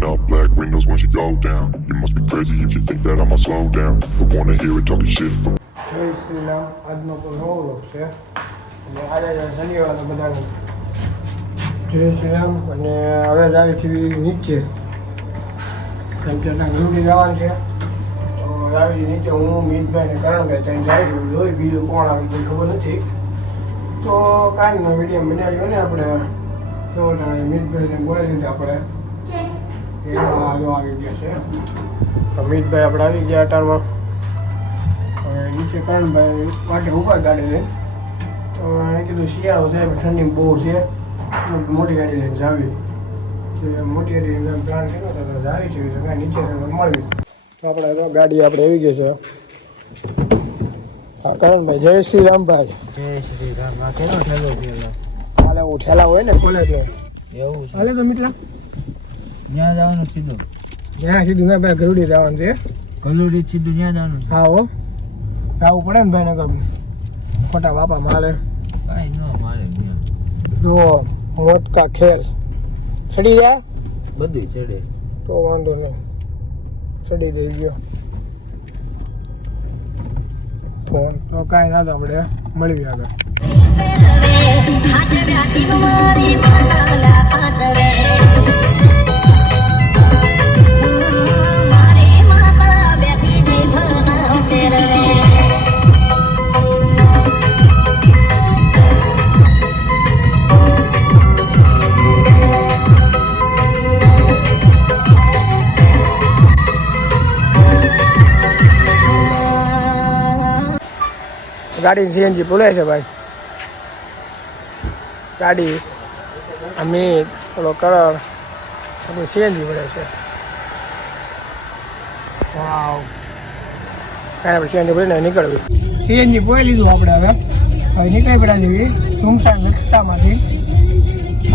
Rolling up black windows once you go down. You must be crazy if you think that I'ma slow down. Don't wanna hear it talking shit from. જય શ્રી રામ. આજનો કોઈ નવો લોક છે અને આજે શનિવારે બધાને જય શ્રી રામ. અને હવે જ આવી છીએ નીચે, કેમ કે ત્યાં ઘરડી જવાનું છે. તો આવી નીચે હું, મીતભાઈ ને કરણભાઈ ત્યાં જાય છે. લોહી બીજું કોણ આવે કંઈ ખબર નથી. તો કાલનો વિડીયો બનાવ્યો ને આપણે, તો મીતભાઈને બોલાવી દીધા આપણે, એમાં આવી ગયા છે. તો મીતભાઈ આપણે આવી ગયા અટાણમાં. હવે નીચે કરણભાઈ માટે ઊભા ગાડી લઈને. તો એ કીધું શિયાળો છે, ઠંડી બહુ છે, મોટી ગાડી લઈને જાવી કે મોટી ગાડી લઈને પ્લાન કર્યો હતો. જાવી છે કાંઈ નીચે મળવી. તો આપણે ગાડી આપણે આવી ગઈ છે. હા કરણભાઈ, જય શ્રી રામભાઈ. જય શ્રી રામ. આ કેનો ઠેલો છે? હાલે હું ઠેલા હોય ને કોલેજ નો એવું છે? હાલે તો મીટલા ત્યાં જવાનું સીધું? ત્યાં સીધું ના ભાઈ, ગરુડી જવાનું છે. કલોડી સીધું ત્યાં જવાનું? હા હો, જવું પડે ને ભાઈ, નગર ખોટા બાપા માલે. કાંઈ ન મારે જો મોત કા ખેલ ચડી જાય બધી ચડે તો વાંધો નહીં, ચડી દઈ ગયો ફોન. તો કાંઈ ના, તો આપણે મળવી આગળ. ગાડી સીએનજી બોલાય છે ભાઈ. ગાડી અમિત પેલો કરણ બધું સીએનજી બોલે છે. વાવ, કાંઈ આપણે સીએનજી બોલીને નીકળવી. સીએનજી બોલી લીધું આપણે. હવે નીકળી પડ્યા જેવી સુમસાન રસ્તામાંથી.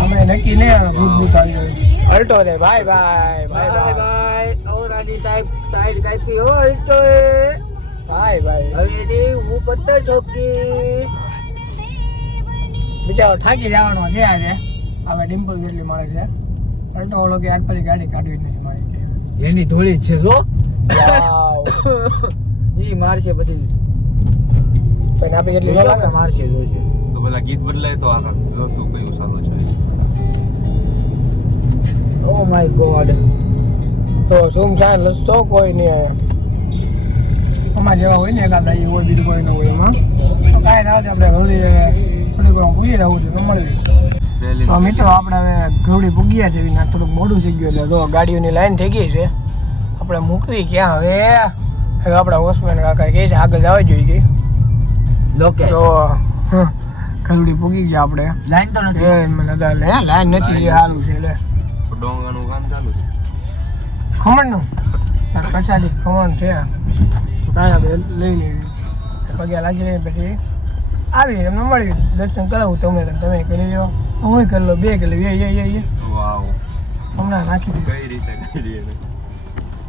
અમે નક્કી નહીં ભૂત આવી ગયું. અલ્ટો રે ભાઈ ભાઈ ભાઈ ભાઈ ભાઈ. ઓરાની સાહેબ સાઈડ કાપી હો અલ્ટો એ ભાઈ ભાઈ. હવે હું પત્તર ઠોકીશ. બિચારો થાકી જવાનો છે આજે. હવે ડિમ્પલ કેટલી મળે છે. અલ્ટો ઓલો કે યાર પેલી ગાડી કાઢવી જ નથી મારી કે એની ધોળી જ છે જો. વાવ. ઈ મારશે પછી પણ આપણે કેટલી લાગે મારશે જોજે. તો પેલા ગીત બદલાય તો આખા જોતું કયું સારું છે. Oh my God. તો સુમસાન રસ્તો કોઈ નહીં આયા. અમારા જેવા હોય ને એકાદા એ હોય, બીજું કોઈ ન હોય એમાં. તો કાંઈ ના, આપણે ઘરડી થોડીક વાર પૂગી રહું છે તો મળવી. તો મિત્રો આપણે હવે ઘરડી પૂગ્યા છે. વિના થોડુંક મોડું થઈ ગયું એટલે તો ગાડીઓની લાઈન થઈ ગઈ છે. આપણે મૂકવી ક્યાં હવે? હવે આપણા વોચમેન કાકા કહે છે આગળ જવા જોઈએ લોકે. તો ઘરડી પૂગી ગયા આપણે. લાઈન તો નથી. લાઈન નથી, એ સારું છે. એટલે ડોંગાનું કામ ચાલુ છે. ખમણનું કચાલી ખમણ છે. કાંઈ આપણે લઈ લેવી, પગે લાગી લઈએ પછી આવી એમને મળ્યું. દર્શન કરાવું તમે કરી લો, હું કરી લો, બે કરી લો. વાવ, હમણાં નાખી દીધું. કઈ રીતે કરી?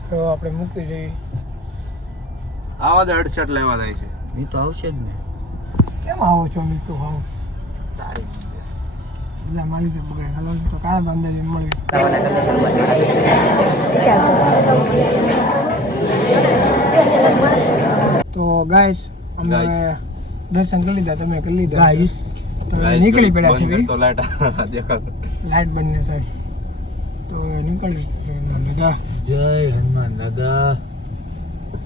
તો આપણે મૂકી જઈએ. આવા જ અડસઠ લેવા જાય છે. ઈ તો આવશે જ ને. કેમ આવો છો મિત્રો? આવો તારી એટલે મારી રીતે બગડે. હાલો તો કાલે અંદર મળવી. તો ગાઈસ અમે દર્શન કરી લીધા, તમે કરી લીધા ગાઈસ. તો નીકળી પડ્યા છે. તો લાઈટ દેખાડ, લાઈટ બંધ થાય તો નીકળી દાદા. જય હનુમાન દાદા.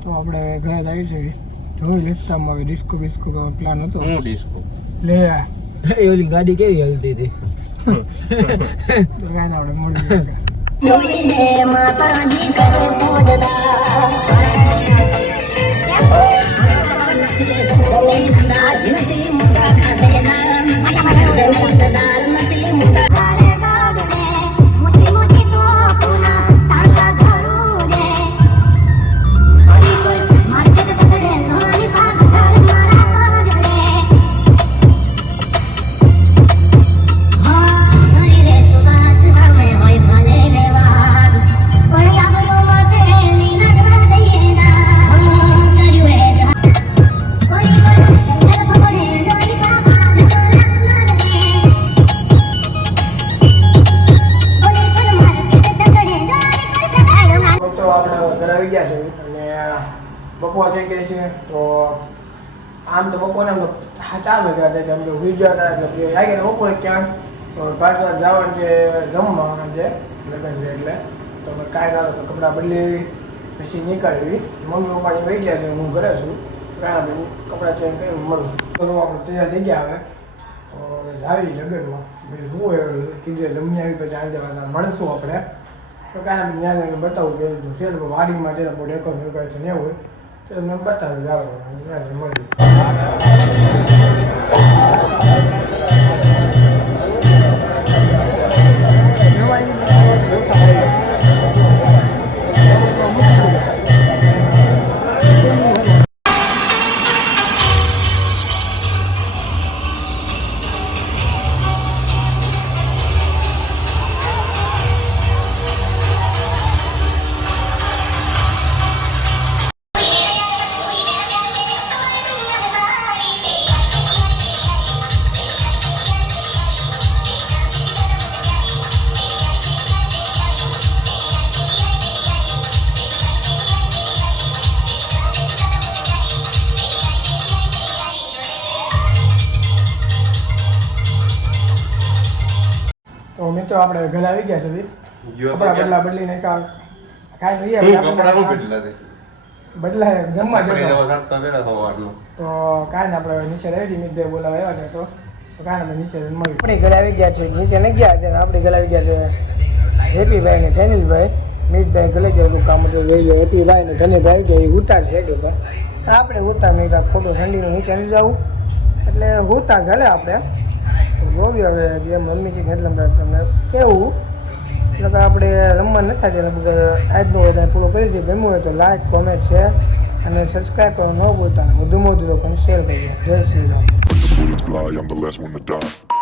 તો આપણે ઘરે આવી છે. જોઈ રસ્તામાં હવે ડિસ્કો બિસ્કો પ્લાન હતો. હું ડિસ્કો લે એ ઓલી ગાડી કેવી હલતી હતી. તો કાંઈ આપણે મળી ગયા છે અને બપોર થઈ ગઈ છે. તો આમ તો બપોરે આમ તો 4 વાગ્યા હતા કેમ કે હુઈ ગયા હતા એટલે લાગે ને બપોરે ક્યાં કાઢવા જવાનું છે જમવા જે લગ્ન છે એટલે તો કાંઈ ના તો કપડાં બદલી પછી નીકળવી. મમ્મી પપ્પાની વહી ગયા છે, હું ઘરે છું. કાંઈ કપડાં ચેન્જ કરીને મળું તો આપણે તૈયાર થઈ ગયા. હવે આવી લગ્નમાં બીજું શું હોય કીધું જમી આવી પછી આજે મળશું આપણે. તો કાંઈ ત્યાં બતાવું કે છે વાડીમાં છે ડેકોર છે ને હોય તો એમને બતાવી જાવ મળી. તો મિત્રો આપણે ઘરે આવી ગયા છે. કપડા બદલા બદલીને કાંઈ બદલાય જમવા જતો તો કાંઈ ને આપણે નીચે રહી મિતભાઈ બોલાવા આવ્યા છે તો કાંઈ આપણે નીચે મળી. આપણે ઘરે આવી ગયા છે, નીચે નહીં ગયા છે. આપણે ઘરે આવી ગયા છે હેપીભાઈ ને ફેનિલભાઈ. મિતભાઈ ઘરે ગયેલું કામ હતું રહી ગયું. હેપીભાઈ ને ફેનિલભાઈ તો એ ઉતા છે ઉપર. આપણે ઉતા મેં ખોટું ઠંડીનું નીચે નહીં જવું એટલે ઉતા ઘરે આપણે જોવી. હવે જે મમ્મી છે એટલે તમને કેવું એટલે કે આપણે રમવા નથી થતી એટલે બધા આજનો બધા પૂરો કરી દઈએ. ગમ્યું હોય તો લાઈક કોમેન્ટ શેર અને સબસ્ક્રાઈબ કરવાનું ન ભૂલતા. વધુમાં વધુ લોકોને શેર કરજો. જય Shri Ram. Bullet fly, I'm the last one to die.